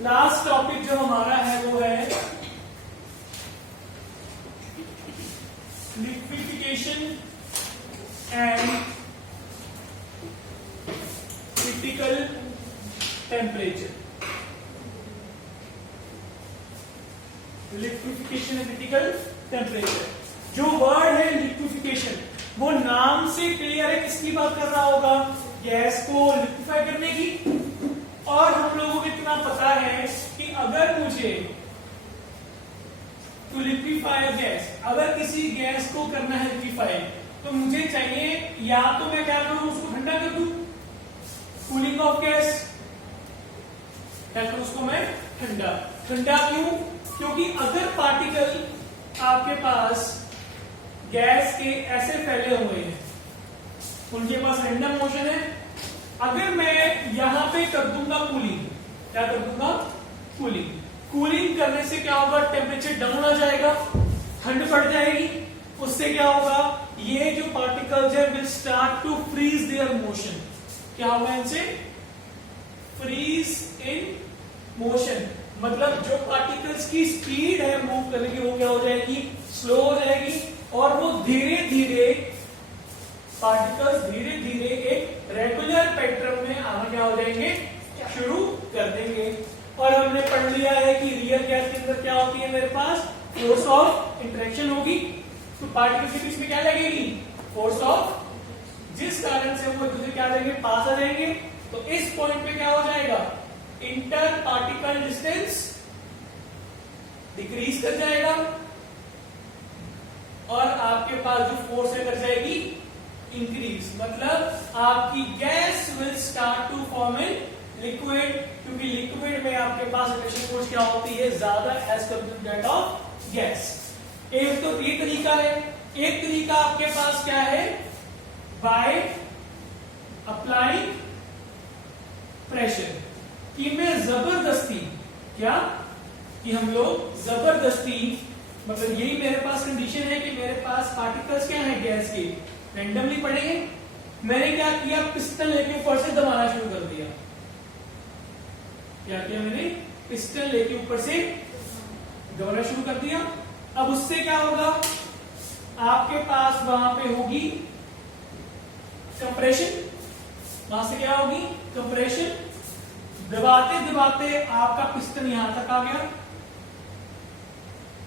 Last topic जो हमारा है वो है liquefaction and critical temperature. Liquefaction and critical temperature, जो वर्ड है लिक्विफिकेशन, वो नाम से क्लियर है किसकी बात कर रहा होगा, गैस को लिक्विफाई करने की। और हम लोगों को इतना पता है कि अगर मुझे टू लिक्विफाई गैस, अगर किसी गैस को करना है लिक्विफाई, तो मुझे चाहिए या तो मैं क्या करूं, उसको ठंडा कर दूं, कूलिंग ऑफ गैस, क्या करूं उसको मैं ठंडा। ठंडा क्यों? क्योंकि अगर पार्टिकल आपके पास गैस के ऐसे फैले हुए हैं, उनके पास रैंडम मोशन है, अगर मैं यहां पे कर दूंगा कूलिंग, क्या कर दूंगा कूलिंग, कूलिंग करने से क्या होगा, टेम्परेचर डाउन आ जाएगा, ठंड पड़ जाएगी, उससे क्या होगा, ये जो पार्टिकल्स है will start to freeze their motion. क्या होगा इनसे, फ्रीज इन मोशन, मतलब जो पार्टिकल्स की स्पीड है मूव करने की वो क्या हो जाएगी, स्लो हो जाएगी, और वो धीरे धीरे पार्टिकल्स धीरे धीरे एक रेगुलर पैटर्न में आना क्या हो जाएंगे, शुरू कर देंगे। और हमने पढ़ लिया है कि रियल गैस के अंदर क्या होती है, मेरे पास फोर्स ऑफ इंटरेक्शन होगी, तो पार्टिकल के बीच में क्या लगेगी, फोर्स ऑफ, जिस कारण से वो एक दूसरे क्या देंगे, पास आ जाएंगे। तो इस पॉइंट पे क्या हो जाएगा, इंटर पार्टिकल डिस्टेंस डिक्रीज कर जाएगा, और आपके पास जो फोर्स है कर जाएगी इंक्रीज, मतलब आपकी gas will start to form in liquid, क्योंकि लिक्विड में आपके पास रिएक्शन फोर्स क्या होती है, ज्यादा as compare to that of gas. एक तो ये तरीका है, एक तरीका आपके पास क्या है, बाय अप्लाइंग प्रेशर, कि मैं जबरदस्ती, क्या कि हम लोग जबरदस्ती, मतलब यही मेरे पास कंडीशन है कि मेरे पास पार्टिकल्स क्या है गैस के, रैंडमली पड़ेंगे, मैंने क्या किया, पिस्टन लेके ऊपर से दबाना शुरू कर दिया। क्या किया मैंने, पिस्टन लेके ऊपर से दबाना शुरू कर दिया। अब उससे क्या होगा, आपके पास वहां पे होगी कंप्रेशन, वहां से क्या होगी कंप्रेशन, दबाते दबाते आपका पिस्टन यहां तक आ गया,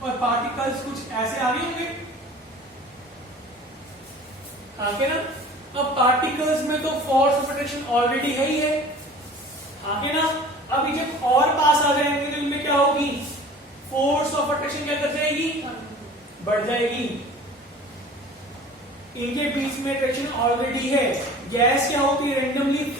और पार्टिकल्स कुछ ऐसे आगे होंगे, आगे ना। अब पार्टिकल्स में तो फोर्स ऑफ अट्रैक्शन ऑलरेडी है ही है, आगे ना। अभी जब और पास आ जाएंगे तो इनमें क्या होगी, फोर्स ऑफ अट्रैक्शन क्या कर जाएगी, बढ़ जाएगी, इनके बीच में अट्रैक्शन ऑलरेडी है। गैस क्या होती है, रैंडमली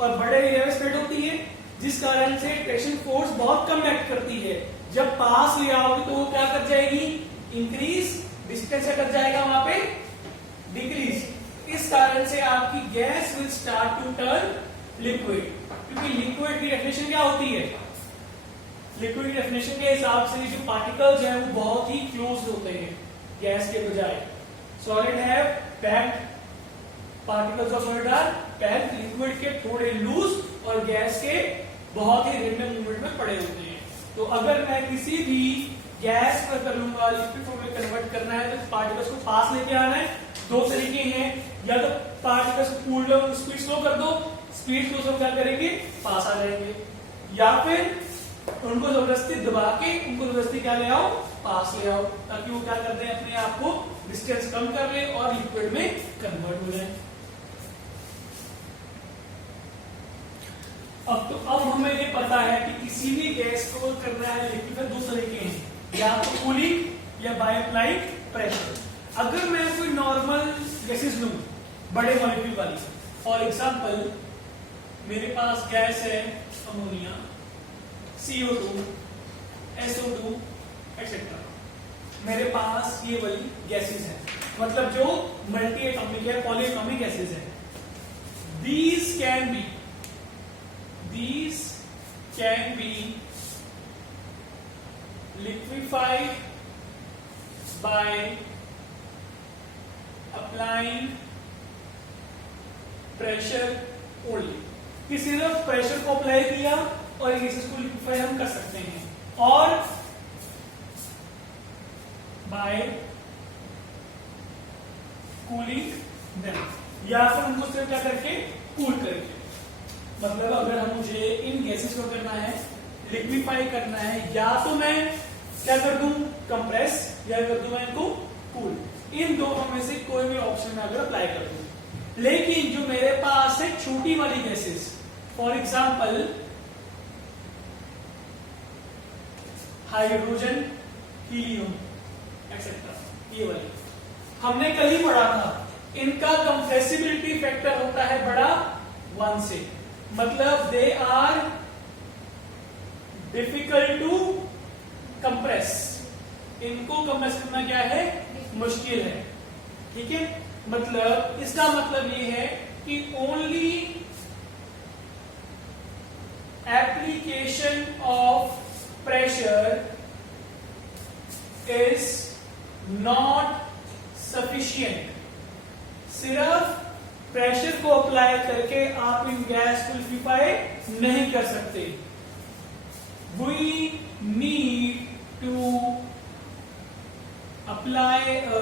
और बड़े एरिया में स्प्रेड होती है, जिस कारण से अट्रैक्शन फोर्स बहुत कम एक्ट करती है। जब पास ले आओगे तो वो क्या कर जाएगी, इंक्रीज, डिस्टेंस क्या कर जाएगा वहां पे, डिक्रीज। इस कारण से आपकी gas will start to turn liquid, क्योंकि लिक्विड की डेफिनेशन क्या होती है, लिक्विड की डेफिनेशन के हिसाब से जो पार्टिकल्स हैं वो बहुत ही क्लोज होते हैं गैस के बजाय। Solid have packed, particles of solid are packed, liquid के थोड़े लूज और गैस के बहुत ही रैंडम मूवमेंट में पड़े होते हैं। तो अगर मैं किसी भी गैस पर करूंगा, लिक्विड फॉर्म में कन्वर्ट करना है, तो पार्टिकल्स को पास लेके आना है। दो तरीके हैं, या तो पार्टिकल्स को कूल डाउन, स्पीड स्लो कर दो, स्पीड स्लो से क्या करेंगे, पास आ जाएंगे, या फिर उनको जबरदस्ती दबा के उनको जबरदस्ती क्या ले आओ, पास ले आओ, ताकि वो क्या कर दें, अपने आप को डिस्टेंस कम कर ले और लिक्विड में कन्वर्ट हो जाए। अब हमें ये पता है कि किसी भी गैस को करना है लिक्विड, दो तरीके हैं, या तो कूलिंग या बाय अप्लाइंग प्रेशर। अगर मैं कोई नॉर्मल गैसेस लूं, बड़े मॉलिक्यूल वाली, फॉर एग्जांपल मेरे पास गैस है अमोनिया, CO2, SO2 एक्सेट्रा, मेरे पास ये वाली गैसेस है, मतलब जो मल्टी एटॉमिक है, पॉली एटॉमिक गैसेस है। These can be liquefied by applying pressure only, कि सिर्फ प्रेशर को अप्लाई किया और इन गैसेस को लिक्विफाई हम कर सकते हैं, और बाय कूलिंग देम, या फिर उनको सिर्फ क्या करके कूल करके। मतलब अगर हम मुझे इन गैसेस को करना है, लिक्विफाई करना है, या तो मैं क्या कर दूं कंप्रेस, या कर दूं मैं इनको कूल, इन दोनों में से कोई भी ऑप्शन में अगर अप्लाई कर दूं। लेकिन जो मेरे पास है छोटी वाली gases, for example hydrogen, helium etcetera, ये वाली हमने कल ही पढ़ा था, इनका कंप्रेसिबिलिटी फैक्टर होता है बड़ा 1 से, मतलब they are difficult to compress, इनको कंप्रेस करना क्या है, मुश्किल है। ठीक है, मतलब इसका मतलब ये है कि only application of pressure is not sufficient, सिर्फ प्रेशर को अप्लाई करके आप इन गैस को लिक्विफाई नहीं कर सकते। We need to apply a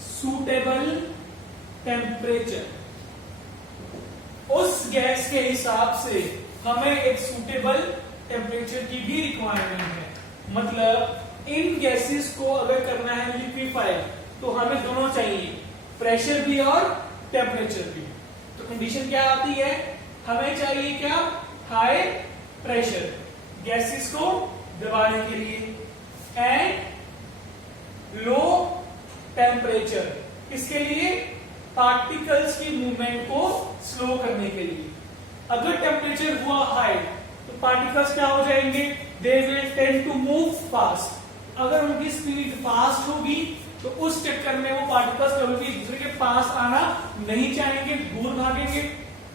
suitable temperature, उस गैस के हिसाब से हमें एक सूटेबल टेम्परेचर की भी रिक्वायरमेंट है। मतलब इन गैसेस को अगर करना है लिक्विफाई तो हमें दोनों चाहिए, प्रेशर भी और टेम्परेचर भी। तो कंडीशन क्या आती है, हमें चाहिए क्या, हाई प्रेशर गैसेस को दबाने के लिए, एंड लो टेम्परेचर किसके लिए, पार्टिकल्स की मूवमेंट को स्लो करने के लिए। अगर टेम्परेचर हुआ हाई तो पार्टिकल्स क्या हो जाएंगे, they will tend to move fast. अगर उनकी स्पीड फास्ट होगी तो उस चक्कर में वो पार्टिकल्स कभी भी एक दूसरे के पास आना नहीं चाहेंगे, दूर भागेंगे।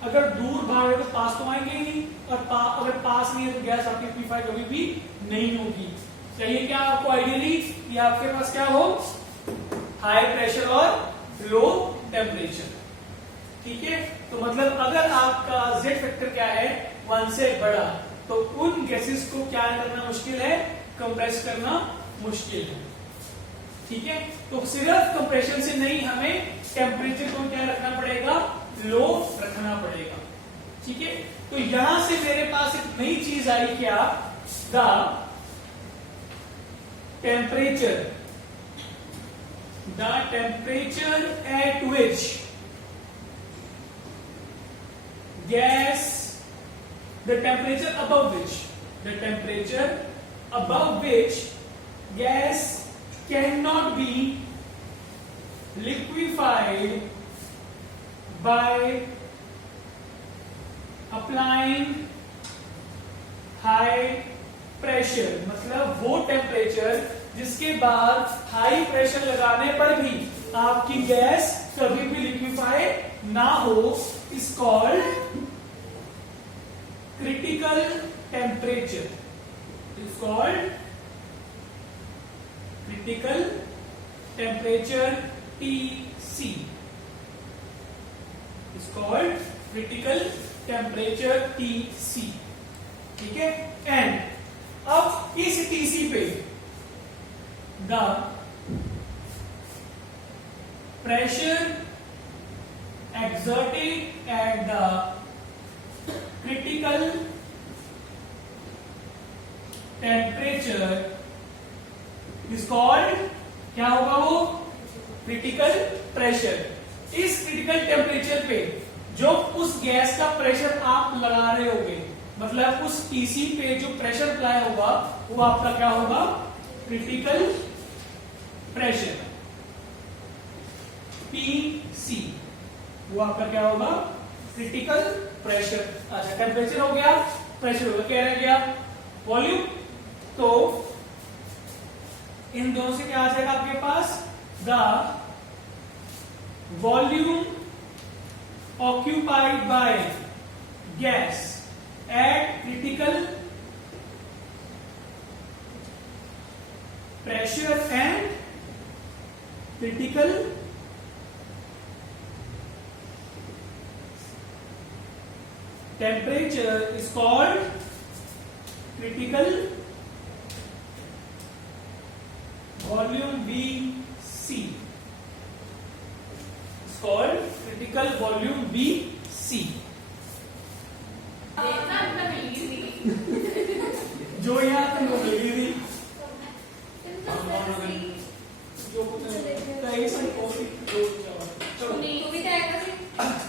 अगर दूर भागे तो पास तो आएंगे ही नहीं, और अगर पास नहीं है तो गैस आपकी लिक्विफाई कभी भी नहीं होगी। चाहिए क्या आपको आइडियली कि आपके पास क्या हो, हाई प्रेशर और लो टेम्परेचर। ठीक है, तो मतलब अगर आपका Z फैक्टर क्या है, 1 से बड़ा, तो उन गैसेस को क्या करना मुश्किल है, कंप्रेस करना मुश्किल है। ठीक है, तो सिर्फ कंप्रेशन से नहीं, हमें टेम्परेचर को क्या रखना पड़ेगा, लो रखना पड़ेगा। ठीक है, तो यहां से मेरे पास एक नई चीज आई क्या, the temperature at which gas, the temperature above which gas cannot be liquefied by applying high pressure। मतलब वो टेम्परेचर जिसके बाद हाई प्रेशर लगाने पर भी आपकी गैस कभी भी लिक्विफाई ना हो, is called critical temperature, is called critical temperature TC, is called critical temperature TC। ठीक है, एंड अब इस TC पे the pressure exerted at the critical temperature is called, क्या होगा वो, क्रिटिकल प्रेशर। इस क्रिटिकल टेम्परेचर पे जो उस गैस का प्रेशर आप लगा रहे होगे, मतलब उस TC पे जो प्रेशर अप्लाई होगा वो आपका क्या होगा, क्रिटिकल प्रेशर PC, वो आपका क्या होगा, क्रिटिकल प्रेशर। अच्छा, टेम्परेचर हो गया, प्रेशर हो गया, क्या रह गया, वॉल्यूम। तो इन दोनों से क्या आ जाएगा आपके पास, the volume occupied by gas at critical pressure and critical temperature is called critical volume BC. It's called critical volume BC. जो यहाँ तक मिली थी जो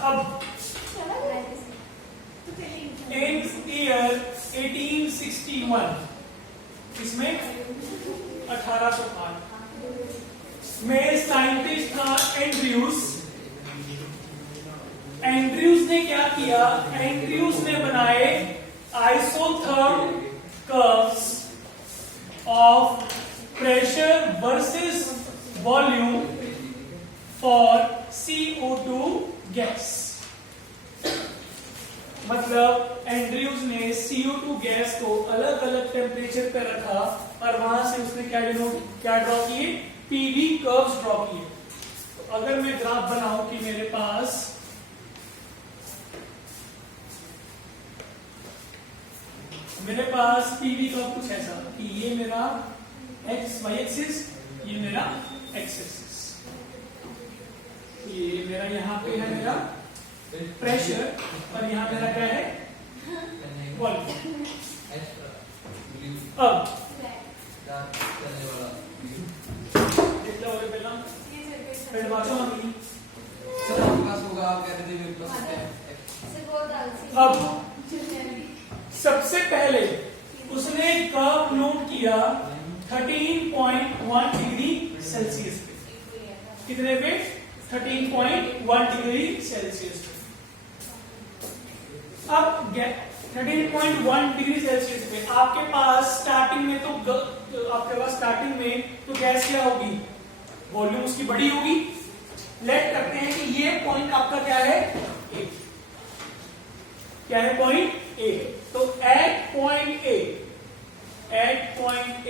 अब in year 1861 इसमें 1808 में साइंटिस्ट था एंड्रयूज ने क्या किया? एंड्रयूज ने बनाए isotherm curves of pressure versus volume for CO2 gas. मतलब एंड्रयूज ने CO2 गैस को अलग अलग टेम्परेचर पे रखा और वहां से उसने क्या ड्रॉ किए? पीवी कर्व्स ड्रॉ किए। तो अगर मैं ग्राफ बनाऊं कि मेरे पास पीवी कर्व कुछ ऐसा कि ये मेरा y एक्सिस, ये मेरा x एक्सिस, ये मेरा यहाँ पे है मेरा प्रेशर और यहाँ मेरा क्या है? वॉल्यूम। अब अब सबसे पहले उसने कर्व नोट किया 13.1 डिग्री सेल्सियस पे। कितने पे? 13.1 डिग्री सेल्सियस पे। अब 13.1 डिग्री सेल्सियस पे आपके पास स्टार्टिंग में तो गैस क्या होगी? वॉल्यूम उसकी बड़ी होगी। लेट करते हैं कि ये पॉइंट आपका क्या है? A। क्या है? Point A। तो एट पॉइंट A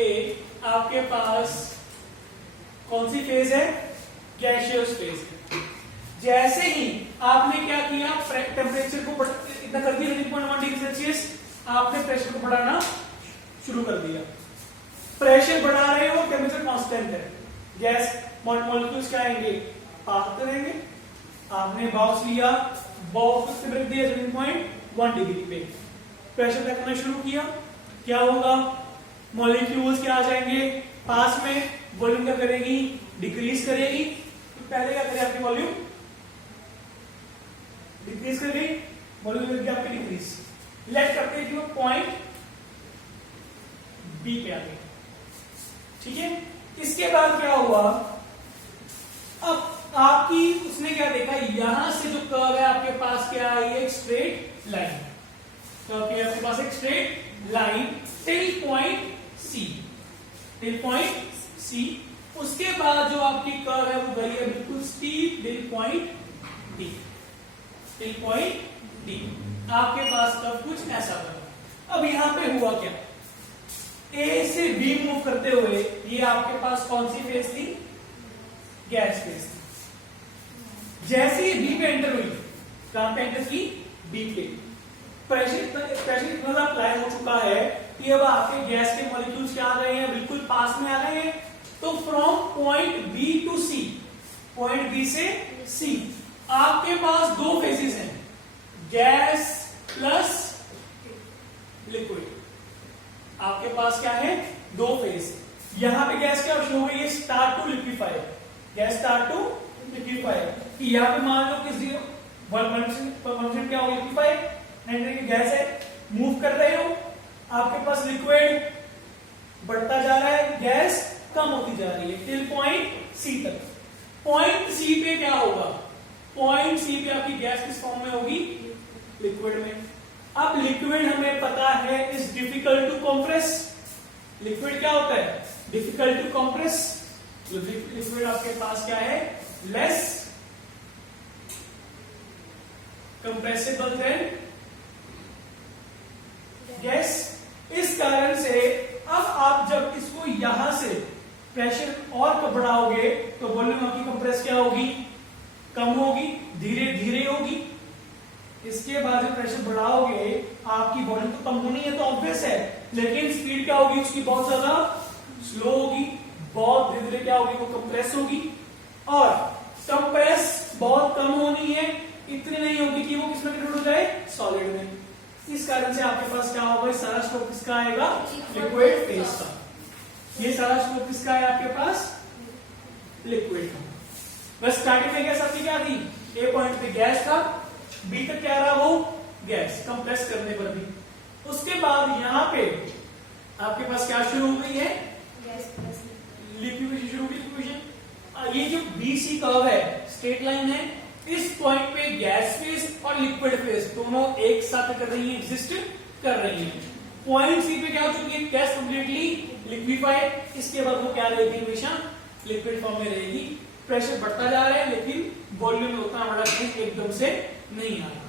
आपके पास कौन सी फेज है? गैसियस फेज है। जैसे ही आपने क्या किया? टेम्परेचर को इतना कर दिया 13.1 डिग्री सेल्सियस, आपने प्रेशर को बढ़ाना शुरू कर दिया। प्रेशर बढ़ा रहे हो, टेम्परेचर कांस्टेंट है, गैस मॉलिक्यूल्स क्या आएंगे? पास करेंगे। आपने बॉक्स लिया, बॉक्स को रख दिया 13.1 डिग्री पे, प्रेशर करना शुरू किया। क्या होगा? मॉलिक्यूल्स क्या आ जाएंगे? पास में। वॉल्यूम क्या करेगी? डिक्रीज करेगी। तो पहले क्या करें? आपकी वॉल्यूम डिक्रीज कर गई, वॉल्यूम करके आपकी डिक्रीज। लेट करते हैं कि वो पॉइंट बी पे आ गए। ठीक है। इसके बाद क्या हुआ? अब आपकी उसने क्या देखा? यहां से जो कर्व है आपके पास क्या है? एक स्ट्रेट लाइन। तो आपके पास एक straight line till point C. उसके बाद जो आपकी कर्व है वो गई है बिल्कुल स्टीप टिल पॉइंट डी। आपके पास कर्व कुछ ऐसा बना। अब यहां पे हुआ क्या? A से B मूव करते हुए ये आपके पास कौन सी फेज थी? गैस फेज थी। जैसे ही B पे एंटर हुई, कहां पे एंटर की? B पे। प्रेशर इतना अप्लाई हो चुका है कि अब आपके गैस के मॉलिक्यूल्स क्या आ गए हैं? बिल्कुल पास में आ गए हैं। तो from point B to C, point B से C आपके पास दो फेजेस हैं, गैस प्लस लिक्विड। आपके पास क्या है? दो फेज। यहां पे गैस क्या शो हो गई है? Start to liquefy. Gas start to liquefy. यहां पे मान लो किसी फंक्शन क्या हो? लिक्विफाई। गैस है, मूव कर रहे हो, आपके पास लिक्विड बढ़ता जा रहा है, गैस कम होती जा रही है टिल पॉइंट सी तक। पॉइंट सी पे क्या होगा? पॉइंट सी पे आपकी गैस किस फॉर्म में होगी? लिक्विड में। अब लिक्विड हमें पता है is difficult to compress. Liquid क्या होता है? Difficult to compress. लिक्विड आपके पास क्या है? Less compressible than gas. इस कारण से अब आप जब इसको यहां से प्रेशर और बढ़ाओगे तो वॉल्यूम आपकी कंप्रेस क्या होगी? कम होगी, धीरे धीरे होगी। इसके बाद जब प्रेशर बढ़ाओगे आपकी वॉल्यूम तो कम होनी है, तो ऑब्वियस है, लेकिन स्पीड क्या होगी उसकी बहुत ज्यादा स्लो होगी, बहुत धीरे धीरे क्या होगी वो कंप्रेस होगी, और कंप्रेस बहुत कम होनी है, इतनी नहीं होगी कि वो किसमें कन्वर्ट हो जाए, सॉलिड में। इस कारण से आपके पास क्या होगा, सारा स्ट्रोक किसका आएगा, लिक्विड फेज का। ये सारा स्ट्रोक किसका है आपके पास, लिक्विड का। बस स्टार्टिंग में गैस आपकी क्या थी, ए पॉइंट पे गैस था, बी तक क्या रहा वो गैस, कंप्रेस करने पर भी। उसके बाद यहाँ पे आपके पास क्या शुरू हो गई है, लिक्विफिकेशन शुरू हुई, लिक्विफिकेशन। ये जो बीसी कर्व है, स्ट्रेट लाइन है, इस पॉइंट पे गैस फेज और लिक्विड फेज दोनों एक साथ कर रही है, एग्जिस्ट कर रही है। पॉइंट सी पे क्या हो चुकी है, गैस कंप्लीटली लिक्विफाइड, इसके बाद वो क्या रहेगी, हमेशा लिक्विड फॉर्म में रहेगी। प्रेशर बढ़ता जा रहा है लेकिन वॉल्यूम में उतना बड़ा चेंज एकदम से नहीं आ रहा,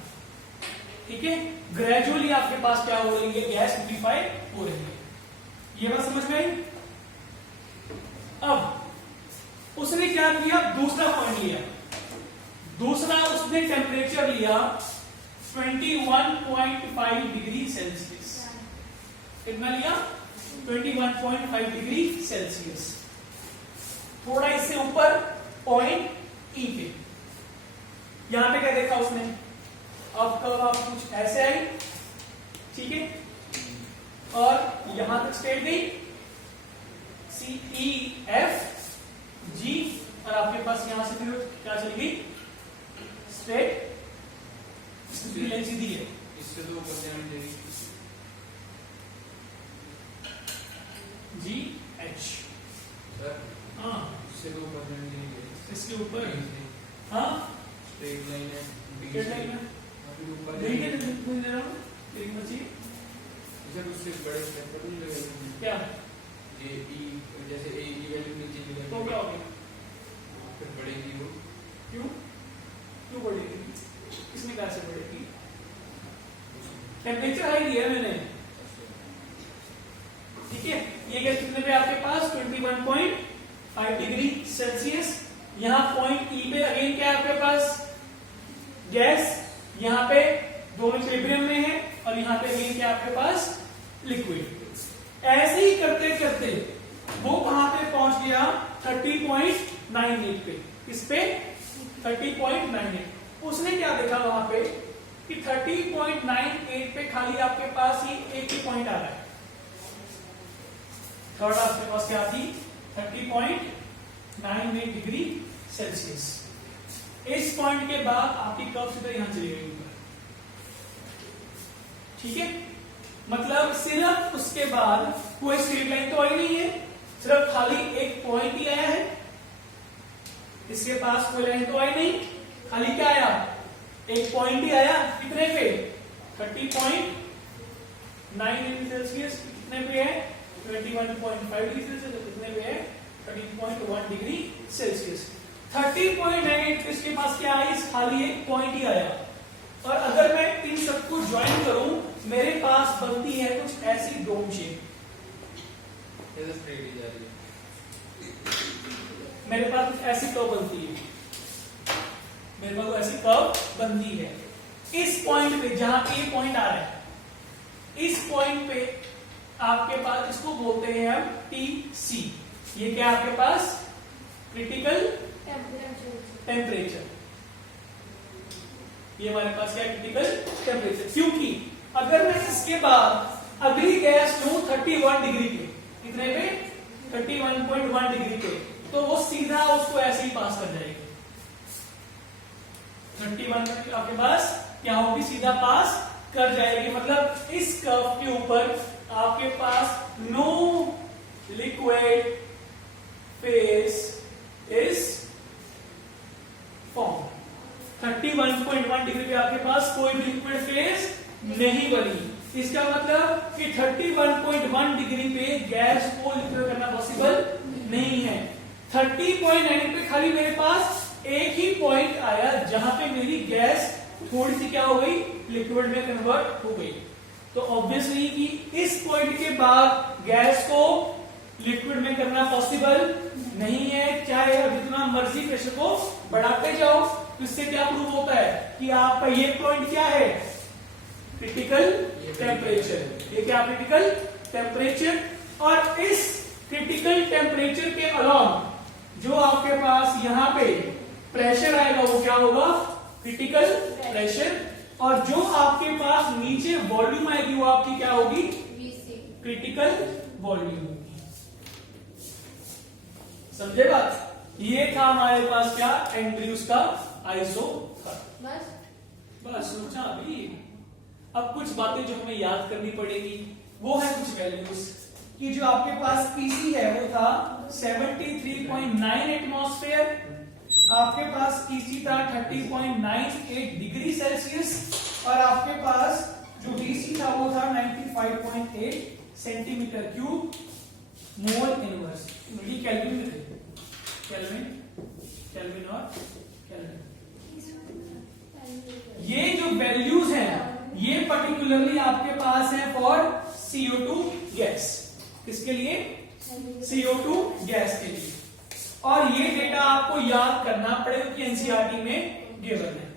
ठीक है, ग्रेजुअली आपके पास क्या हो रही है, गैस लिक्विफाइड हो रही है। ये बात समझ में आई। अब उसने क्या किया, दूसरा पॉइंट लिया, दूसरा उसने टेम्परेचर लिया 21.5 डिग्री सेल्सियस। कितना लिया, 21.5 डिग्री सेल्सियस, थोड़ा इससे ऊपर पॉइंट ई पे। यहां पे क्या देखा उसने, अब कब आप कुछ ऐसे आई, ठीक है, और यहां तक स्ट्रेट गई सी ई एफ जी, और आपके पास यहां से फिर क्या चली गई, स्ट्रेट, लाइन सीधी है, इससे तो ऊपर जानी चाहिए, जी एच, सर हाँ इससे तो ऊपर जानी चाहिए, इसके ऊपर, हाँ स्ट्रेट लाइन है, स्ट्रेट लाइन है, अभी ऊपर देखिए दे रहा हूँ, एक मर्जी, सर उससे बड़े स्टेप पर नहीं लगेगा क्या ये ई, जैसे ए की वैल्यू नीचे चली तो क्या हो गया, फिर बढ़ेगी वो, क्यों क्यों बढ़ेगी, किसने कहा से बढ़ेगी, टेम्परेचर हाई दिया मैंने, ठीक है। ये गैस कितने पे आपके पास 21.5 डिग्री सेल्सियस, यहाँ पॉइंट ई पे अगेन क्या है आपके पास गैस, यहाँ पे दोनों इक्विलिब्रियम में है, और यहाँ पे अगेन क्या आपके पास लिक्विड। ऐसे ही करते करते वो कहां पे पहुंच गया, 30.98 पे, किस पे 30.98। उसने क्या देखा वहां पे कि 30.98 पे खाली आपके पास ही एक ही पॉइंट आ रहा है, थर्ड आपके पास क्या थी 30.98 डिग्री सेल्सियस। इस पॉइंट के बाद आपकी कर्व सीधा यहां चली गई ऊपर, ठीक है, मतलब सिर्फ उसके बाद कोई स्ट्रेट लाइन तो आई नहीं है, सिर्फ खाली एक पॉइंट ही आया है, इसके पास कोई लाइन तो आई नहीं, खाली क्या आया, एक पॉइंट ही आया, कितने पे 30.9 डिग्री सेल्सियस, कितने पे है 21.5 डिग्री सेल्सियस, कितने पे है 13.1 डिग्री सेल्सियस। 30.98 इसके पास क्या आई, खाली एक पॉइंट ही आया, और अगर मैं इन सबको ज्वाइन करूं मेरे पास बनती है कुछ ऐसी डोम शेप, स्ट्रेट ही जा रही है, मेरे पास कुछ ऐसी कर्व बनती है, मेरे पास ऐसी कर्व बनती है। इस पॉइंट पे जहां पे ये पॉइंट आ रहा है, इस पॉइंट पे आपके पास इसको बोलते हैं हम टीसी। ये क्या आपके पास क्रिटिकल टेम्परेचर, ये हमारे पास क्या क्रिटिकल टेम्परेचर, क्योंकि अगर मैं इसके बाद अगली गैस लूं 31 डिग्री पे, कितने पे 31.1 डिग्री पे, तो वो सीधा उसको ऐसे ही पास कर जाएगी, 31 आपके पास क्या होगी, सीधा पास कर जाएगी। मतलब इस कर्व के ऊपर आपके पास no liquid phase is form, 31.1 degree पे आपके पास कोई भी लिक्विड फेज नहीं बनी। इसका मतलब कि 31.1 डिग्री पे गैस को लिक्विड करना पॉसिबल नहीं है। 30.9 पे खाली मेरे पास एक ही पॉइंट आया जहां पे मेरी गैस थोड़ी सी क्या हो गई, लिक्विड में कन्वर्ट हो गई। तो ऑब्वियसली कि इस पॉइंट के बाद गैस को लिक्विड में करना पॉसिबल नहीं है, चाहे अब जितना मर्जी प्रेशर को बढ़ाते जाओ तो इससे क्या प्रूव होता है कि आपका ये पॉइंट क्या है, क्रिटिकल टेम्परेचर। ये क्या क्रिटिकल टेम्परेचर, और इस क्रिटिकल टेम्परेचर के अलॉन्ग जो आपके पास यहाँ पे प्रेशर आएगा वो क्या होगा, क्रिटिकल प्रेशर, और जो आपके पास नीचे वॉल्यूम आएगी वो आपकी क्या होगी, क्रिटिकल वॉल्यूम। समझे बात? ये था हमारे पास क्या, एंड्रयूज का आइसो था। बस सोचा अभी। अब कुछ बातें जो हमें याद करनी पड़ेगी वो है कुछ वैल्यूज, कि जो आपके पास पीसी है वो था 73.9 एटमॉस्फेयर, आपके पास पीसी था 30.98 डिग्री सेल्सियस, और आपके पास जो डीसी था वो था 95.8 सेंटीमीटर क्यूब मोल इनवर्स। ये केल्विन में थे, केल्विन और केल्विन। ये जो वैल्यूज हैं ये पर्टिकुलरली आपके पास है फॉर CO2 गैस। किसके लिए, CO2 गैस के लिए। और ये डेटा आपको याद करना पड़ेगा कि एनसीईआरटी में गिवन है।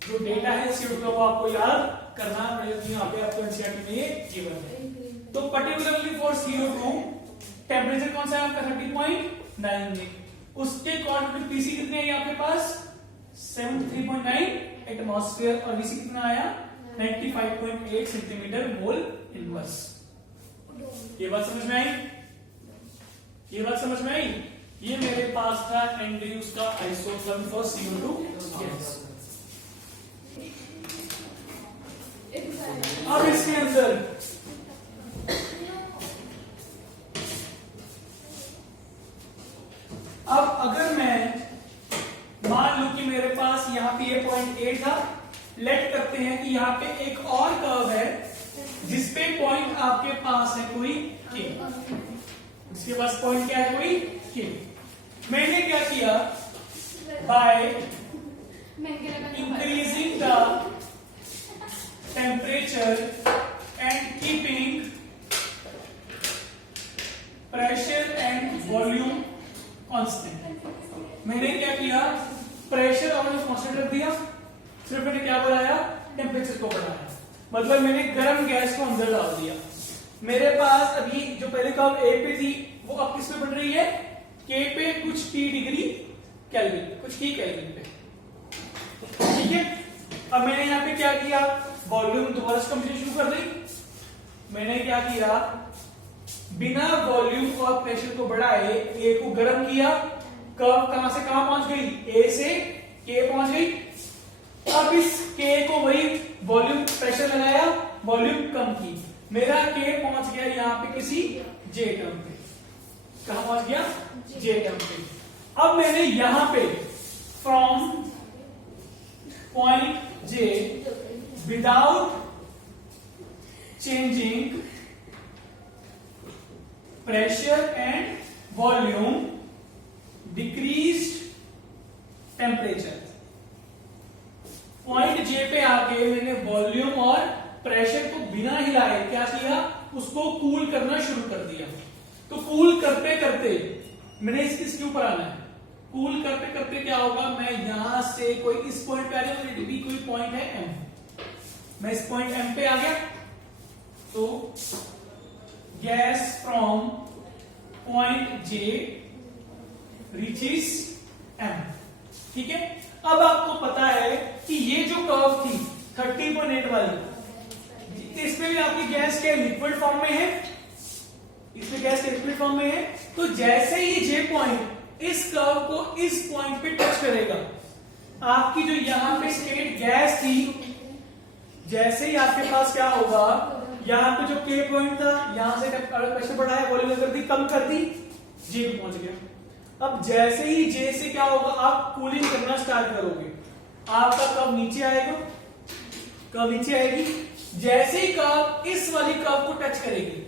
जो डेटा है CO2 का वो आपको याद करना पड़ेगा कि यहाँ पे आपको एनसीईआरटी में ये गिवन है। तो पर्टिकुलरली फॉर CO2 टेम्परेचर कौन सा है आपका 30.9, उसके अकॉर्डिंग पीसी कितने है आपके पास 73.9 एटमॉस्फेयर, और वीसी कितना आया 95.8 सेंटीमीटर मोल इनवर्स। ये बात समझ में आई? ये बात समझ में आई? ये मेरे पास था एंड्रयूज का आइसोथर्म फॉर CO2 गैस। अब इसके अंदर अब अगर मैं मान लूं कि मेरे पास यहाँ पे ये पॉइंट A था, लेट करते हैं कि यहाँ पे एक और कर्व है जिसपे पॉइंट आपके पास है कोई K, इसके पास पॉइंट क्या है कोई K। मैंने क्या किया, by increasing the temperature and keeping pressure and volume constant, मैंने क्या किया, प्रेशर और कांस्टेंट रख दिया, सिर्फ मैंने क्या बढ़ाया, टेम्परेचर को बढ़ाया, मतलब मैंने गर्म गैस को अंदर डाल दिया। मेरे पास अभी जो पहले कर्व A पे थी वो अब किस पे बढ़ रही है, K पे कुछ T डिग्री केल्विन, कुछ T केल्विन पे, ठीक है। अब मैंने यहाँ पे क्या किया, वॉल्यूम दोबारा से कंप्यूटेशन शुरू कर दी। मैंने क्या किया, बिना वॉल्यूम और प्रेशर को बढ़ाए A को गर्म किया, कर्व कहां से कहां पहुंच गई, A से K पहुंच गई। अब इस K को वही वॉल्यूम प्रेशर लगाया, वॉल्यूम कम की, मेरा K पहुंच गया यहाँ पे किसी J टर्म पे। कहां पहुंच गया, J टर्म पे। अब मैंने यहां पे from point J without changing pressure and volume decreased temperature, point J पे आके मैंने वॉल्यूम और प्रेशर को बिना हिलाए क्या किया, उसको कूल करना शुरू कर दिया। तो कूल करते करते मैंने इसके ऊपर आना है, कूल करते करते क्या होगा, मैं यहां से कोई इस पॉइंट पे आ गया, मेरे भी कोई पॉइंट है M, मैं इस पॉइंट M पे आ गया, तो gas from point J reaches M, ठीक है। अब आपको पता है कि ये जो कर्व थी 30.8 वाली, इसमें भी आपकी गैस के लिक्विड फॉर्म में है, इसमें गैस के लिक्विड फॉर्म में है। तो जैसे ही J पॉइंट इस कर्व को इस पॉइंट पे टच करेगा, आपकी जो यहां पे स्टेट गैस थी, जैसे ही आपके पास क्या होगा, यहां पे जो K पॉइंट था, यहां से प्रेशर बढ़ाया, वॉल्यूम कर दी, कम कर दी, J पे पहुंच गया। अब जैसे ही J से क्या होगा, आप कूलिंग करना स्टार्ट करोगे, आपका कर्व नीचे आएगा, कर्व नीचे आएगी, जैसे ही कर्व इस वाली कर्व को टच करेगी,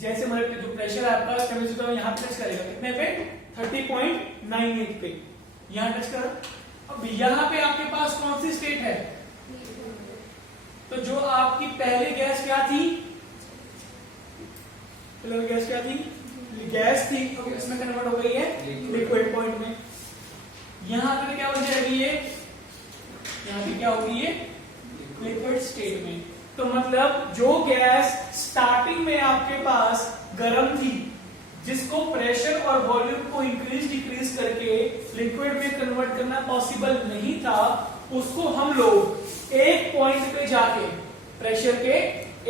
जैसे हमारे पे जो प्रेशर है आपका टेम्परेचर यहां पे टच करेगा, कितने पे 30.98 पे यहां टच करा। अब यहां पे आपके पास कौन सी स्टेट है, तो जो आपकी पहले गैस क्या थी, पहले गैस क्या थी, गैस थी, तो इसमें कन्वर्ट हो गई है लिक्विड पॉइंट में। यहां पे क्या हो जाएगी ये, यहां पे क्या होगी ये लिक्विड स्टेट में। तो मतलब जो गैस स्टार्टिंग में आपके पास गर्म थी, जिसको प्रेशर और वॉल्यूम को इंक्रीज डिक्रीज करके लिक्विड में कन्वर्ट करना पॉसिबल नहीं था, उसको हम लोग एक पॉइंट पे जाके, प्रेशर के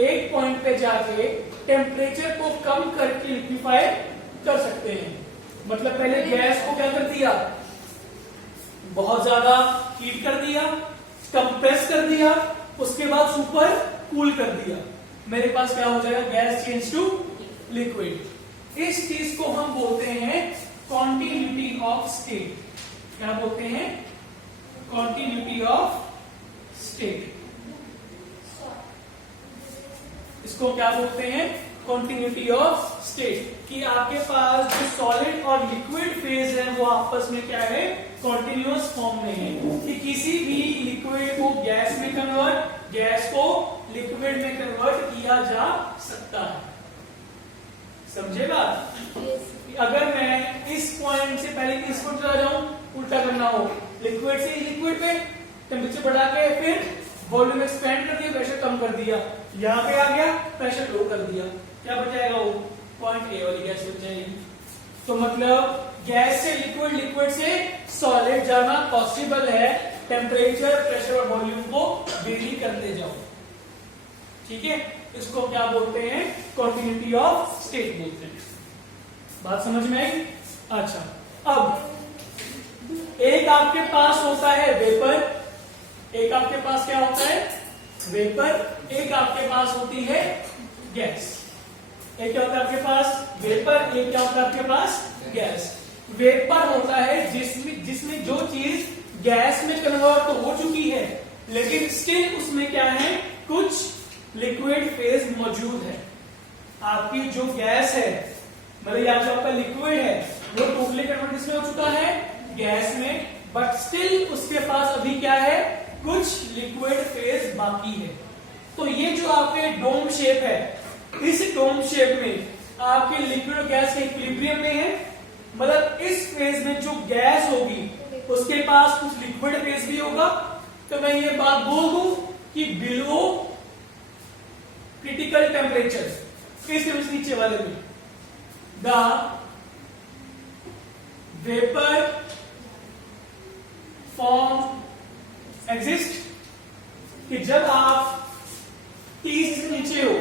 एक पॉइंट पे जाके टेम्परेचर को कम करके लिक्विफाई कर सकते हैं। मतलब पहले गैस को क्या कर दिया, बहुत ज्यादा हीट कर दिया, कंप्रेस कर दिया, उसके बाद सुपर कूल कर दिया, मेरे पास क्या हो जाएगा, गैस चेंज टू लिक्विड। इस चीज को हम बोलते हैं कॉन्टिन्यूटी ऑफ स्टेट। क्या बोलते हैं, कॉन्टिन्यूटी ऑफ स्टेट। इसको क्या बोलते हैं, कॉन्टिन्यूटी ऑफ स्टेट। कि आपके पास जो सॉलिड और लिक्विड फेज है वो आपस में क्या है, कॉन्टिन्यूअस फॉर्म में है। कि किसी भी लिक्विड को गैस में कन्वर्ट, गैस को लिक्विड में कन्वर्ट किया जा सकता है। समझे बात? अगर मैं इस पॉइंट से पहले इस पॉइंट चला जाऊं, उल्टा करना हो, लिक्विड से लिक्विड पे टेम्परेचर बढ़ा के फिर वॉल्यूम एक्सपेंड कर दिया, प्रेशर कम कर दिया, यहां पे आ गया, प्रेशर लो कर दिया, क्या बच जाएगा, वो पॉइंट ए वाली गैस बच जाएगी। तो मतलब गैस से लिक्विड, लिक्विड से सॉलिड जाना पॉसिबल है, टेम्परेचर, प्रेशर और वॉल्यूम को वेरी करते जाओ। ठीक है, इसको क्या बोलते हैं, कॉन्टिन्यूटी ऑफ स्टेट बोलते हैं। बात समझ में आई? अच्छा, अब एक आपके पास होता है वेपर, एक आपके पास क्या होता है, वेपर, एक आपके पास होती है गैस। एक क्या होता है आपके पास, वेपर, एक क्या होता है आपके पास, गैस। वेपर होता है जिसमें जो चीज गैस में कन्वर्ट तो हो चुकी है, लेकिन स्टिल उसमें क्या है, कुछ लिक्विड फेज मौजूद है। आपकी जो गैस है, मतलब यहाँ जो आपका लिक्विड है, वो टोटली कन्वर्ट किसमें हो चुका है, गैस में, बट स्टिल उसके पास अभी क्या है, कुछ लिक्विड फेज बाकी है। तो ये जो आपके डोम शेप है, इस डोम शेप में आपके लिक्विड और गैस के इक्विलिब्रियम में है। मतलब इस फेज में जो गैस होगी उसके पास कुछ लिक्विड फेज भी होगा। तो मैं ये बात बोल दूं कि बिलो क्रिटिकल टेम्परेचर, इस नीचे वाले में, द वेपर फॉर्म एग्जिस्ट, कि जब आप 30 से नीचे हो,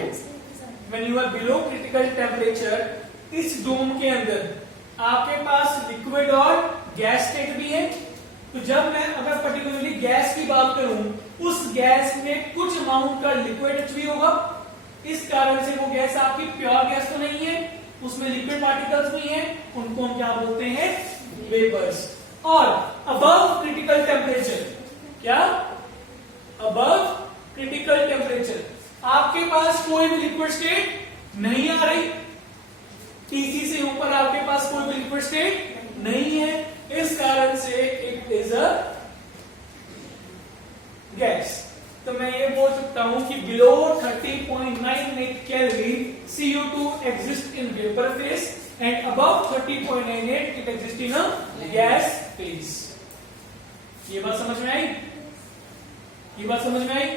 when you are below critical temperature, इस डोम के अंदर आपके पास लिक्विड और गैस स्टेट भी है। तो जब मैं अगर पर्टिकुलरली गैस की बात करूं, उस गैस में कुछ अमाउंट का लिक्विड भी होगा। इस कारण से वो गैस आपकी प्योर गैस तो नहीं है, उसमें लिक्विड पार्टिकल्स भी हैं, उनको हम क्या बोलते हैं, वेपर्स। और अबव क्रिटिकल टेम्परेचर, क्या, अबव क्रिटिकल टेम्परेचर आपके पास कोई भी लिक्विड स्टेट नहीं आ रही, टीसी से ऊपर आपके पास कोई भी लिक्विड स्टेट नहीं है, इस कारण से इट इज अ गैस। तो मैं ये बोल सकता हूं कि below 30.98 kelvin CO2 exist in vapour phase and above 30.98 it exist in a gas phase. ये बात समझ में आई? ये बात समझ में आई?